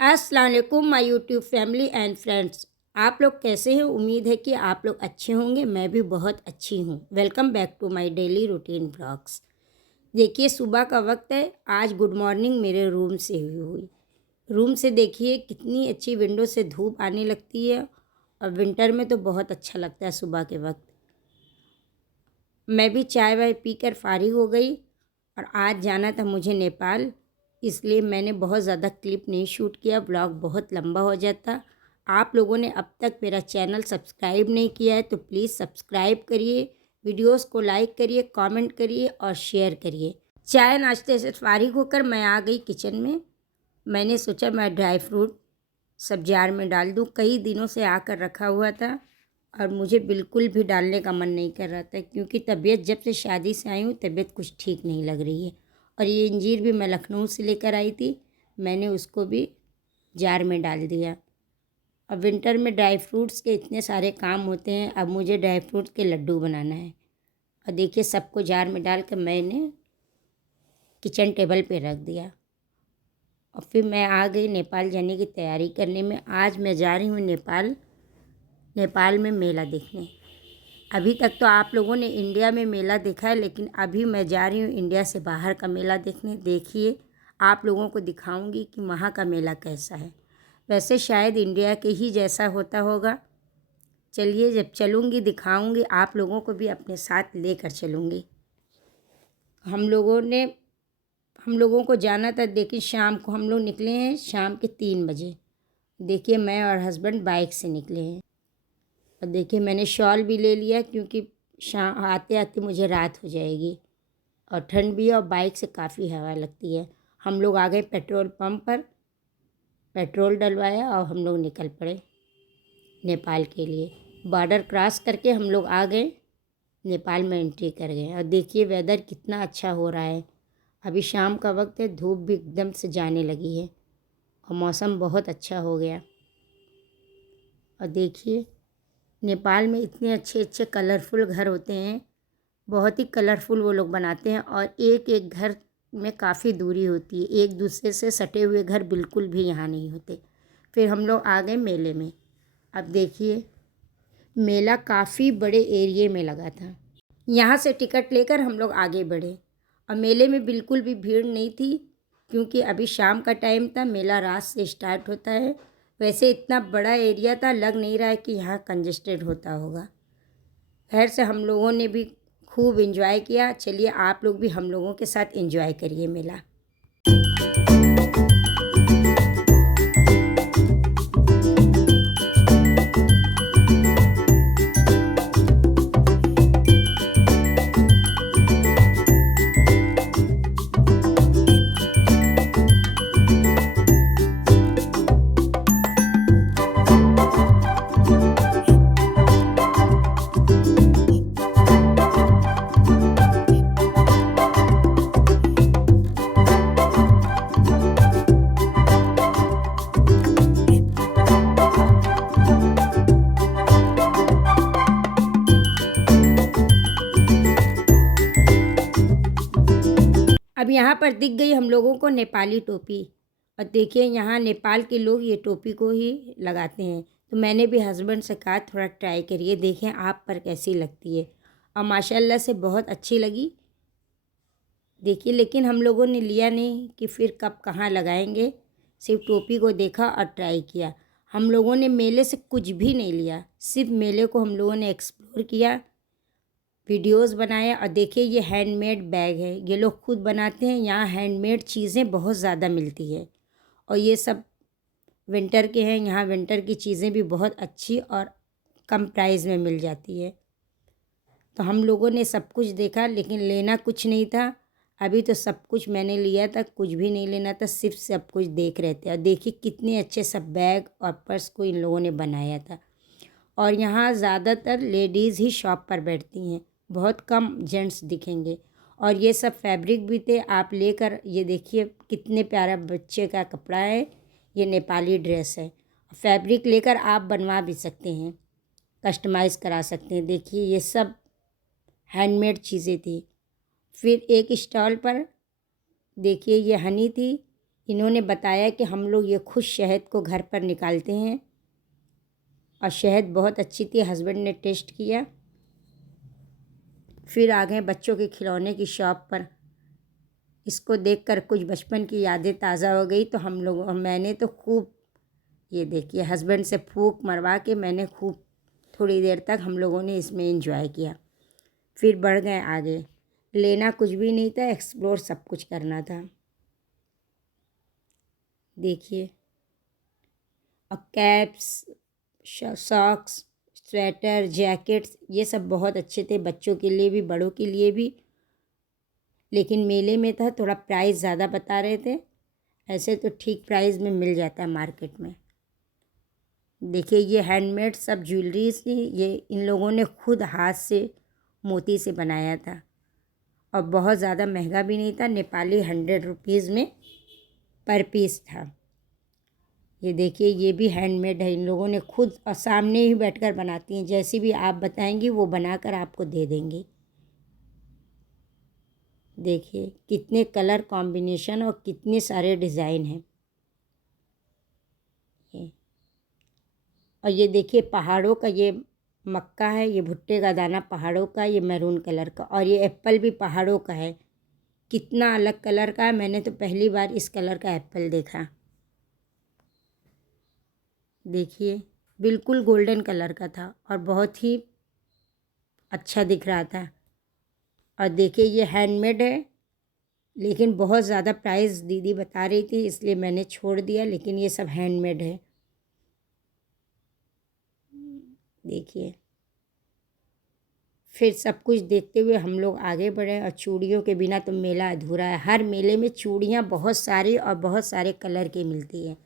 अस्सलाम वालेकुम my YouTube family and friends. आप लोग कैसे हैं? उम्मीद है कि आप लोग अच्छे होंगे। मैं भी बहुत अच्छी हूँ। Welcome back to my daily routine blogs. देखिए, सुबह का वक्त है। आज गुड मॉर्निंग मेरे रूम से हुई। रूम से देखिए कितनी अच्छी विंडो से धूप आने लगती है और विंटर में तो बहुत अच्छा लगता है सुबह के वक्त। मैं भी चाय वाय पीकर फारिग हो गई और आज जाना था मुझे नेपाल, इसलिए मैंने बहुत ज़्यादा क्लिप नहीं शूट किया, ब्लॉग बहुत लंबा हो जाता। आप लोगों ने अब तक मेरा चैनल सब्सक्राइब नहीं किया है तो प्लीज़ सब्सक्राइब करिए, वीडियोस को लाइक करिए, कमेंट करिए और शेयर करिए। चाय नाश्ते से फारिग होकर मैं आ गई किचन में। मैंने सोचा मैं ड्राई फ्रूट सब जार में डाल दूँ। कई दिनों से आकर रखा हुआ था और मुझे बिल्कुल भी डालने का मन नहीं कर रहा था, क्योंकि तबीयत जब से शादी से आई हूँ तबीयत कुछ ठीक नहीं लग रही है। और ये इंजीर भी मैं लखनऊ से लेकर आई थी, मैंने उसको भी जार में डाल दिया। अब विंटर में ड्राई फ्रूट्स के इतने सारे काम होते हैं। अब मुझे ड्राई फ्रूट्स के लड्डू बनाना है और देखिए सबको जार में डाल कर मैंने किचन टेबल पे रख दिया और फिर मैं आ गई नेपाल जाने की तैयारी करने में। आज मैं जा रही हूँ नेपाल में मेला देखने। अभी तक तो आप लोगों ने इंडिया में मेला देखा है, लेकिन अभी मैं जा रही हूँ इंडिया से बाहर का मेला देखने। देखिए, आप लोगों को दिखाऊंगी कि वहाँ का मेला कैसा है। वैसे शायद इंडिया के ही जैसा होता होगा। चलिए, जब चलूँगी दिखाऊंगी, आप लोगों को भी अपने साथ लेकर चलूँगी। हम लोगों को जाना था, देखिए शाम को हम लोग निकले हैं, शाम के 3 बजे। देखिए मैं और हस्बैंड बाइक से निकले हैं और देखिए मैंने शॉल भी ले लिया, क्योंकि शाम आते आते मुझे रात हो जाएगी और ठंड भी है और बाइक से काफ़ी हवा लगती है। हम लोग आ गए पेट्रोल पंप पर, पेट्रोल डलवाया और हम लोग निकल पड़े नेपाल के लिए। बॉर्डर क्रॉस करके हम लोग आ गए, नेपाल में एंट्री कर गए। और देखिए वेदर कितना अच्छा हो रहा है। अभी शाम का वक्त है, धूप भी एकदम से जाने लगी है और मौसम बहुत अच्छा हो गया। और देखिए नेपाल में इतने अच्छे अच्छे कलरफुल घर होते हैं, बहुत ही कलरफुल वो लोग बनाते हैं और एक एक घर में काफ़ी दूरी होती है, एक दूसरे से सटे हुए घर बिल्कुल भी यहाँ नहीं होते। फिर हम लोग आ गए मेले में। अब देखिए मेला काफ़ी बड़े एरिए में लगा था। यहाँ से टिकट लेकर हम लोग आगे बढ़े और मेले में बिल्कुल भी भीड़ नहीं थी, क्योंकि अभी शाम का टाइम था, मेला रात से स्टार्ट होता है। वैसे इतना बड़ा एरिया था, लग नहीं रहा है कि यहाँ कंजेस्टेड होता होगा। खैर से हम लोगों ने भी खूब एंजॉय किया। चलिए आप लोग भी हम लोगों के साथ एंजॉय करिए मेला। अब यहाँ पर दिख गई हम लोगों को नेपाली टोपी। और देखिए यहाँ नेपाल के लोग ये टोपी को ही लगाते हैं, तो मैंने भी हस्बैंड से कहा थोड़ा ट्राई करिए, देखें आप पर कैसी लगती है। और माशाल्लाह से बहुत अच्छी लगी। देखिए लेकिन हम लोगों ने लिया नहीं कि फिर कब कहाँ लगाएंगे, सिर्फ टोपी को देखा और ट्राई किया। हम लोगों ने मेले से कुछ भी नहीं लिया, सिर्फ मेले को हम लोगों ने एक्सप्लोर किया, वीडियोस बनाया। और देखिए ये हैंडमेड बैग है, ये लोग खुद बनाते हैं। यहाँ हैंडमेड चीज़ें बहुत ज़्यादा मिलती है और ये सब विंटर के हैं। यहाँ विंटर की चीज़ें भी बहुत अच्छी और कम प्राइस में मिल जाती है। तो हम लोगों ने सब कुछ देखा, लेकिन लेना कुछ नहीं था। अभी तो सब कुछ मैंने लिया था, कुछ भी नहीं लेना था, सिर्फ सब कुछ देख रहे थे। और देखिए कितने अच्छे सब बैग और पर्स को इन लोगों ने बनाया था। और यहाँ ज़्यादातर लेडीज़ ही शॉप पर बैठती हैं, बहुत कम जेंट्स दिखेंगे। और ये सब फैब्रिक भी थे, आप लेकर ये देखिए कितने प्यारा बच्चे का कपड़ा है, ये नेपाली ड्रेस है। फैब्रिक लेकर आप बनवा भी सकते हैं, कस्टमाइज़ करा सकते हैं। देखिए ये सब हैंडमेड चीज़ें थी। फिर एक स्टॉल पर देखिए ये हनी थी, इन्होंने बताया कि हम लोग ये खुद शहद को घर पर निकालते हैं और शहद बहुत अच्छी थी। हस्बैंड ने टेस्ट किया। फिर आ गए बच्चों के खिलौने की शॉप पर। इसको देखकर कुछ बचपन की यादें ताज़ा हो गई। तो मैंने तो खूब, ये देखिए, हस्बैंड से फूंक मरवा के मैंने खूब थोड़ी देर तक हम लोगों ने इसमें एंजॉय किया। फिर बढ़ गए आगे। लेना कुछ भी नहीं था, एक्सप्लोर सब कुछ करना था। देखिए, और कैप्स, सॉक्स, स्वेटर, जैकेट्स, ये सब बहुत अच्छे थे, बच्चों के लिए भी बड़ों के लिए भी। लेकिन मेले में था, थोड़ा प्राइस ज़्यादा बता रहे थे। ऐसे तो ठीक प्राइस में मिल जाता है मार्केट में। देखिए, ये हैंडमेड सब ज्वेलरीज थी। ये इन लोगों ने खुद हाथ से मोती से बनाया था और बहुत ज़्यादा महंगा भी नहीं था। नेपाली 100 रुपीज़ में पर पीस था। ये देखिए, ये भी हैंडमेड है। इन लोगों ने खुद और सामने ही बैठकर बनाती हैं। जैसी भी आप बताएंगी वो बनाकर आपको दे देंगी। देखिए कितने कलर कॉम्बिनेशन और कितने सारे डिज़ाइन हैं। ये और ये देखिए, पहाड़ों का ये मक्का है, ये भुट्टे का दाना पहाड़ों का, ये मैरून कलर का, और ये एप्पल भी पहाड़ों का है। कितना अलग कलर का है, मैंने तो पहली बार इस कलर का एप्पल देखा। देखिए, बिल्कुल गोल्डन कलर का था और बहुत ही अच्छा दिख रहा था। और देखिए, ये हैंडमेड है, लेकिन बहुत ज़्यादा प्राइस दीदी बता रही थी, इसलिए मैंने छोड़ दिया। लेकिन ये सब हैंडमेड है। देखिए, फिर सब कुछ देखते हुए हम लोग आगे बढ़े। और चूड़ियों के बिना तो मेला अधूरा है। हर मेले में चूड़ियाँ बहुत सारी और बहुत सारे कलर की मिलती है।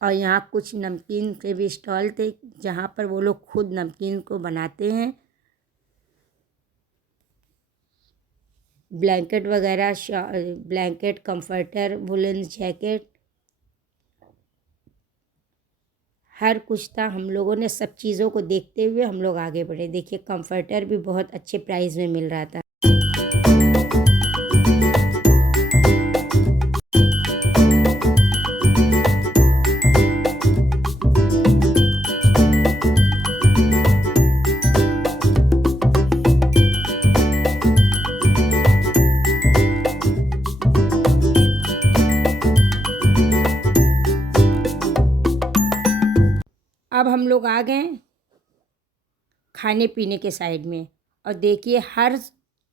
और यहाँ कुछ नमकीन के भी स्टॉल थे, जहाँ पर वो लोग खुद नमकीन को बनाते हैं। ब्लैंकेट वगैरह, ब्लैंकेट, कंफर्टर, वुलन जैकेट, हर कुछ था। हम लोगों ने सब चीज़ों को देखते हुए हम लोग आगे बढ़े। देखिए, कंफर्टर भी बहुत अच्छे प्राइस में मिल रहा था। अब हम लोग आ गए खाने पीने के साइड में। और देखिए, हर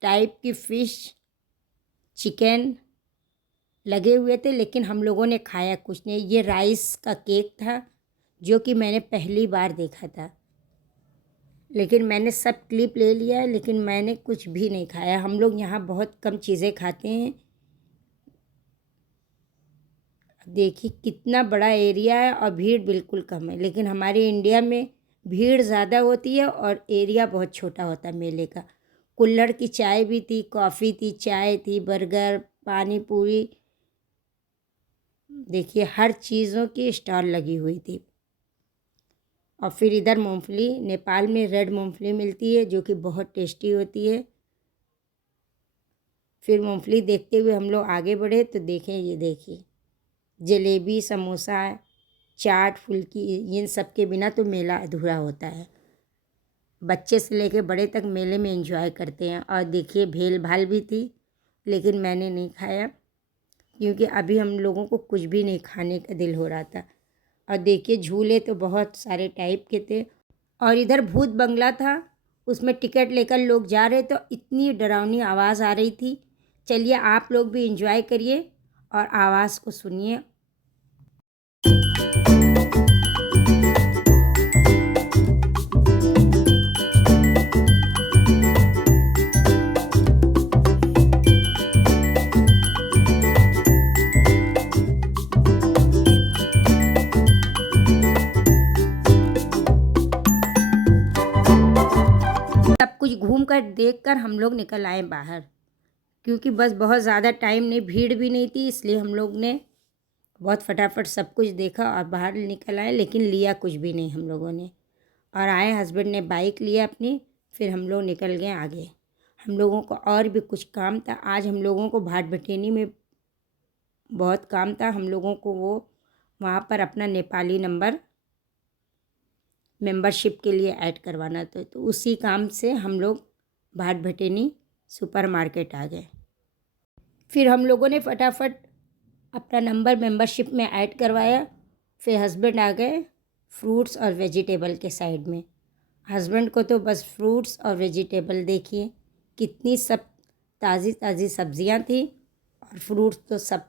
टाइप की फ़िश, चिकन लगे हुए थे, लेकिन हम लोगों ने खाया कुछ नहीं। ये राइस का केक था, जो कि मैंने पहली बार देखा था। लेकिन मैंने सब क्लिप ले लिया है, लेकिन मैंने कुछ भी नहीं खाया। हम लोग यहाँ बहुत कम चीज़ें खाते हैं। देखिए कितना बड़ा एरिया है और भीड़ बिल्कुल कम है। लेकिन हमारे इंडिया में भीड़ ज़्यादा होती है और एरिया बहुत छोटा होता है मेले का। कुल्हड़ की चाय भी थी, कॉफ़ी थी, चाय थी, बर्गर, पानी पूरी। देखिए, हर चीज़ों की स्टॉल लगी हुई थी। और फिर इधर मूंगफली, नेपाल में रेड मूंगफली मिलती है, जो कि बहुत टेस्टी होती है। फिर मूंगफली देखते हुए हम लोग आगे बढ़े तो देखें, ये देखिए, जलेबी, समोसा, चाट, फुल्की, इन सब के बिना तो मेला अधूरा होता है। बच्चे से लेके बड़े तक मेले में एंजॉय करते हैं। और देखिए, भेल भाल भी थी, लेकिन मैंने नहीं खाया, क्योंकि अभी हम लोगों को कुछ भी नहीं खाने का दिल हो रहा था। और देखिए, झूले तो बहुत सारे टाइप के थे। और इधर भूत बंगला था, उसमें टिकट लेकर लोग जा रहे, तो इतनी डरावनी आवाज़ आ रही थी। चलिए, आप लोग भी एंजॉय करिए और आवाज़ को सुनिए। सब कुछ घूम कर देख कर हम लोग निकल आए बाहर, क्योंकि बस बहुत ज़्यादा टाइम नहीं, भीड़ भी नहीं थी, इसलिए हम लोग ने बहुत फटाफट सब कुछ देखा और बाहर निकल आए। लेकिन लिया कुछ भी नहीं हम लोगों ने। और आए, हस्बैंड ने बाइक लिया अपनी, फिर हम लोग निकल गए आगे। हम लोगों को और भी कुछ काम था। आज हम लोगों को भाट भटेनी में बहुत काम था हम लोगों को, वो वहाँ पर अपना नेपाली नंबर मेंबरशिप के लिए ऐड करवाना था। तो उसी काम से हम लोग भाट भटेनी सुपर मार्केट आ गए। फिर हम लोगों ने फटाफट अपना नंबर मेंबरशिप में ऐड करवाया। फिर हस्बैंड आ गए फ्रूट्स और वेजिटेबल के साइड में। हस्बैंड को तो बस फ्रूट्स और वेजिटेबल, देखिए कितनी सब ताज़ी ताज़ी सब्जियां थी और फ्रूट्स तो सब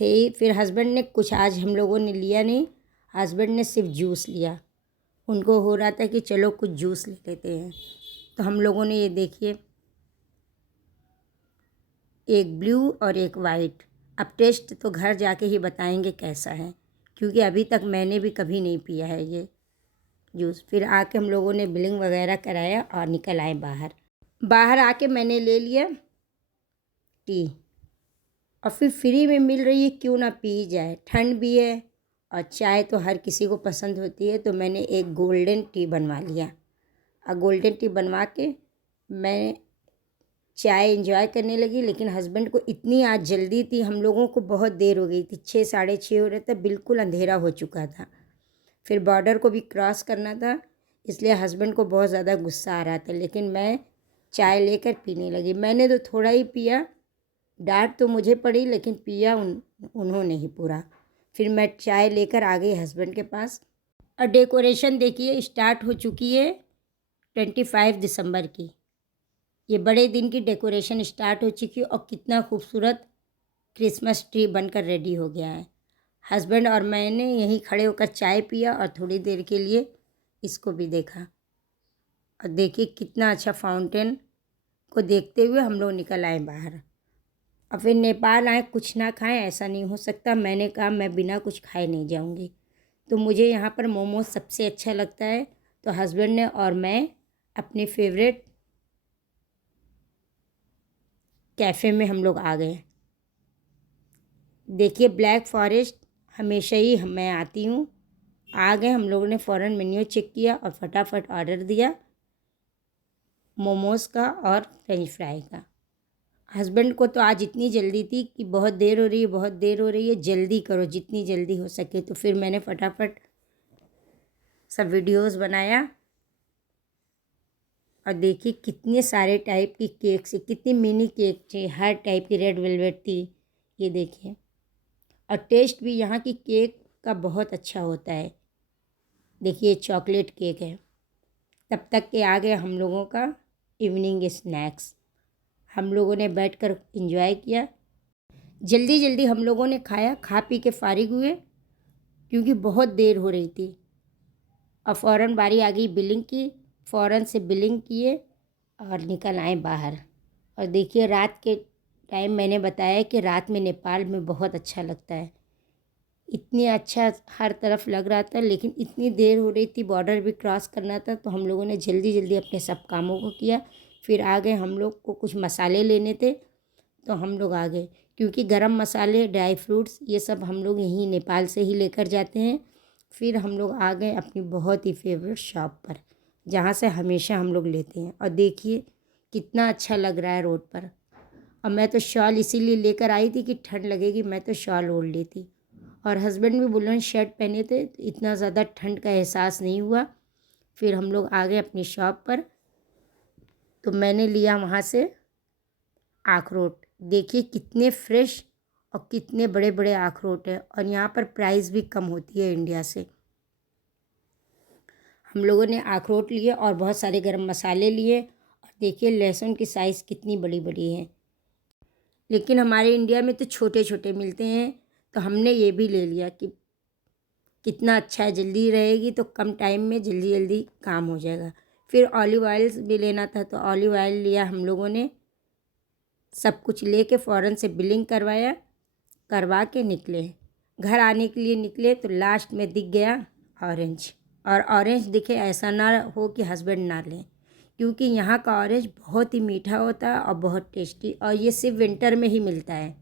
थे ही। फिर हस्बैंड ने कुछ आज हम लोगों ने लिया नहीं, हस्बैंड ने सिर्फ जूस लिया। उनको हो रहा था कि चलो कुछ जूस ले लेते हैं, तो हम लोगों ने ये देखिए एक ब्लू और एक वाइट। अब टेस्ट तो घर जाके ही बताएंगे कैसा है, क्योंकि अभी तक मैंने भी कभी नहीं पिया है ये जूस। फिर आके हम लोगों ने बिलिंग वगैरह कराया और निकल आए बाहर। बाहर आके मैंने ले लिया टी, और फिर फ्री में मिल रही है, क्यों ना पी जाए, ठंड भी है और चाय तो हर किसी को पसंद होती है। तो मैंने एक गोल्डन टी बनवा लिया, और गोल्डन टी बनवा के मैं चाय एंजॉय करने लगी। लेकिन हस्बैंड को इतनी आज जल्दी थी, हम लोगों को बहुत देर हो गई थी, 6 साढ़े 6 हो रहे थे, बिल्कुल अंधेरा हो चुका था। फिर बॉर्डर को भी क्रॉस करना था, इसलिए हस्बैंड को बहुत ज़्यादा गुस्सा आ रहा था। लेकिन मैं चाय लेकर पीने लगी। मैंने तो थोड़ा ही पिया, डांट तो मुझे पड़ी, लेकिन पिया उन्होंने ही पूरा। फिर मैं चाय लेकर आ गई हस्बैंड के पास। और डेकोरेशन देखिए स्टार्ट हो चुकी है 25 दिसंबर की। ये बड़े दिन की डेकोरेशन स्टार्ट हो चुकी है, और कितना खूबसूरत क्रिसमस ट्री बनकर रेडी हो गया है। हस्बैंड और मैंने यहीं खड़े होकर चाय पिया और थोड़ी देर के लिए इसको भी देखा। और देखिए कितना अच्छा फाउंटेन को देखते हुए हम लोग निकल आए बाहर। और फिर नेपाल आए, कुछ ना खाएं ऐसा नहीं हो सकता। मैंने कहा मैं बिना कुछ खाए नहीं जाऊंगी। तो मुझे यहाँ पर मोमोज सबसे अच्छा लगता है, तो हस्बैंड ने और मैं अपने फेवरेट कैफ़े में हम लोग आ गए। देखिए ब्लैक फॉरेस्ट हमेशा ही मैं आती हूँ। आ गए हम लोगों ने, फ़ौरन मेन्यू चेक किया और फटाफट ऑर्डर दिया मोमोज़ का और फ्रेंच फ्राई का। हस्बैंड को तो आज इतनी जल्दी थी कि बहुत देर हो रही है, बहुत देर हो रही है, जल्दी करो जितनी जल्दी हो सके। तो फिर मैंने फटाफट सब वीडियोस बनाया। और देखिए कितने सारे टाइप की केक से, कितनी मिनी केक थी, हर टाइप की, रेड वेलवेट थी, ये देखिए। और टेस्ट भी यहाँ की केक का बहुत अच्छा होता है। देखिए चॉकलेट केक है। तब तक के आ गया हम लोगों का इवनिंग स्नैक्स। हम लोगों ने बैठकर एंजॉय किया। जल्दी जल्दी हम लोगों ने खाया, खा पी के फारिग हुए, क्योंकि बहुत देर हो रही थी। और फ़ौरन बारी आ गई बिलिंग की, फ़ौरन से बिलिंग किए और निकल आए बाहर। और देखिए रात के टाइम मैंने बताया कि रात में नेपाल में बहुत अच्छा लगता है। इतनी अच्छा हर तरफ लग रहा था, लेकिन इतनी देर हो रही थी, बॉर्डर भी क्रॉस करना था, तो हम लोगों ने जल्दी जल्दी अपने सब कामों को किया। फिर आ गए, हम लोग को कुछ मसाले लेने थे, तो हम लोग आ गए, क्योंकि गरम मसाले, ड्राई फ्रूट्स, ये सब हम लोग यहीं नेपाल से ही लेकर जाते हैं। फिर हम लोग आ गए अपनी बहुत ही फेवरेट शॉप पर, जहाँ से हमेशा हम लोग लेते हैं। और देखिए कितना अच्छा लग रहा है रोड पर। और मैं तो शॉल इसीलिए लेकर आई थी कि ठंड लगेगी, मैं तो शॉल ओढ़ ली थी। और हस्बैंड भी वुलन शर्ट पहने थे, तो इतना ज़्यादा ठंड का एहसास नहीं हुआ। फिर हम लोग आ गए अपनी शॉप पर, तो मैंने लिया वहाँ से अखरोट। देखिए कितने फ्रेश और कितने बड़े बड़े अखरोट हैं, और यहाँ पर प्राइस भी कम होती है इंडिया से। हम लोगों ने अखरोट लिए और बहुत सारे गरम मसाले लिए। और देखिए लहसुन की साइज़ कितनी बड़ी बड़ी है, लेकिन हमारे इंडिया में तो छोटे छोटे मिलते हैं, तो हमने ये भी ले लिया कि कितना अच्छा है, जल्दी रहेगी तो कम टाइम में जल्दी जल्दी काम हो जाएगा। फिर ऑलिव ऑयल भी लेना था, तो ऑलिव ऑयल लिया हम लोगों ने। सब कुछ लेके फ़ौरन से बिलिंग करवा के निकले। घर आने के लिए निकले तो लास्ट में दिख गया ऑरेंज। और ऑरेंज दिखे ऐसा ना हो कि हस्बैंड ना लें, क्योंकि यहाँ का ऑरेंज बहुत ही मीठा होता है और बहुत टेस्टी, और ये सिर्फ विंटर में ही मिलता है।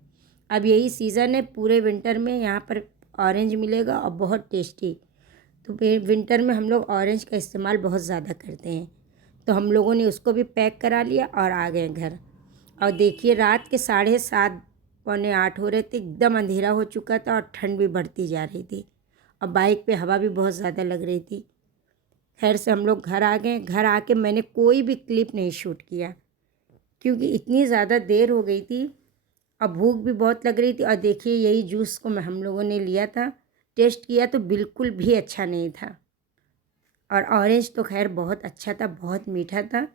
अब यही सीज़न है, पूरे विंटर में यहाँ पर ऑरेंज मिलेगा और बहुत टेस्टी। तो फिर विंटर में हम लोग ऑरेंज का इस्तेमाल बहुत ज़्यादा करते हैं। तो हम लोगों ने उसको भी पैक करा लिया और आ गए घर। और देखिए रात के 7:30 7:45 हो रहे थे, एकदम अंधेरा हो चुका था और ठंड भी बढ़ती जा रही थी और बाइक पे हवा भी बहुत ज़्यादा लग रही थी। खैर से हम लोग घर आ गए। घर आके मैंने कोई भी क्लिप नहीं शूट किया क्योंकि इतनी ज़्यादा देर हो गई थी और भूख भी बहुत लग रही थी। और देखिए यही जूस को हम लोगों ने लिया था, टेस्ट किया तो बिल्कुल भी अच्छा नहीं था। और ऑरेंज तो खैर बहुत अच्छा था, बहुत मीठा था।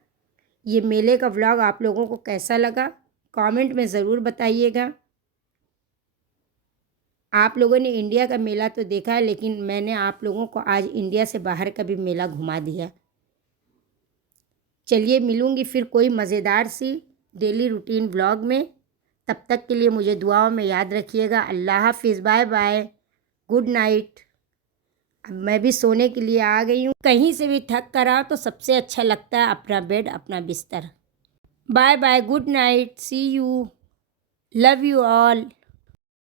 ये मेले का व्लॉग आप लोगों को कैसा लगा कमेंट में ज़रूर बताइएगा। आप लोगों ने इंडिया का मेला तो देखा है, लेकिन मैंने आप लोगों को आज इंडिया से बाहर का भी मेला घुमा दिया। चलिए मिलूँगी फिर कोई मज़ेदार सी डेली रूटीन व्लॉग में। तब तक के लिए मुझे दुआओं में याद रखिएगा। अल्लाह हाफिज़, बाय बाय, गुड नाइट। अब मैं भी सोने के लिए आ गई हूँ। कहीं से भी थक कर आओ तो सबसे अच्छा लगता है अपना बेड, अपना बिस्तर। Bye bye, good night, see you, love you all.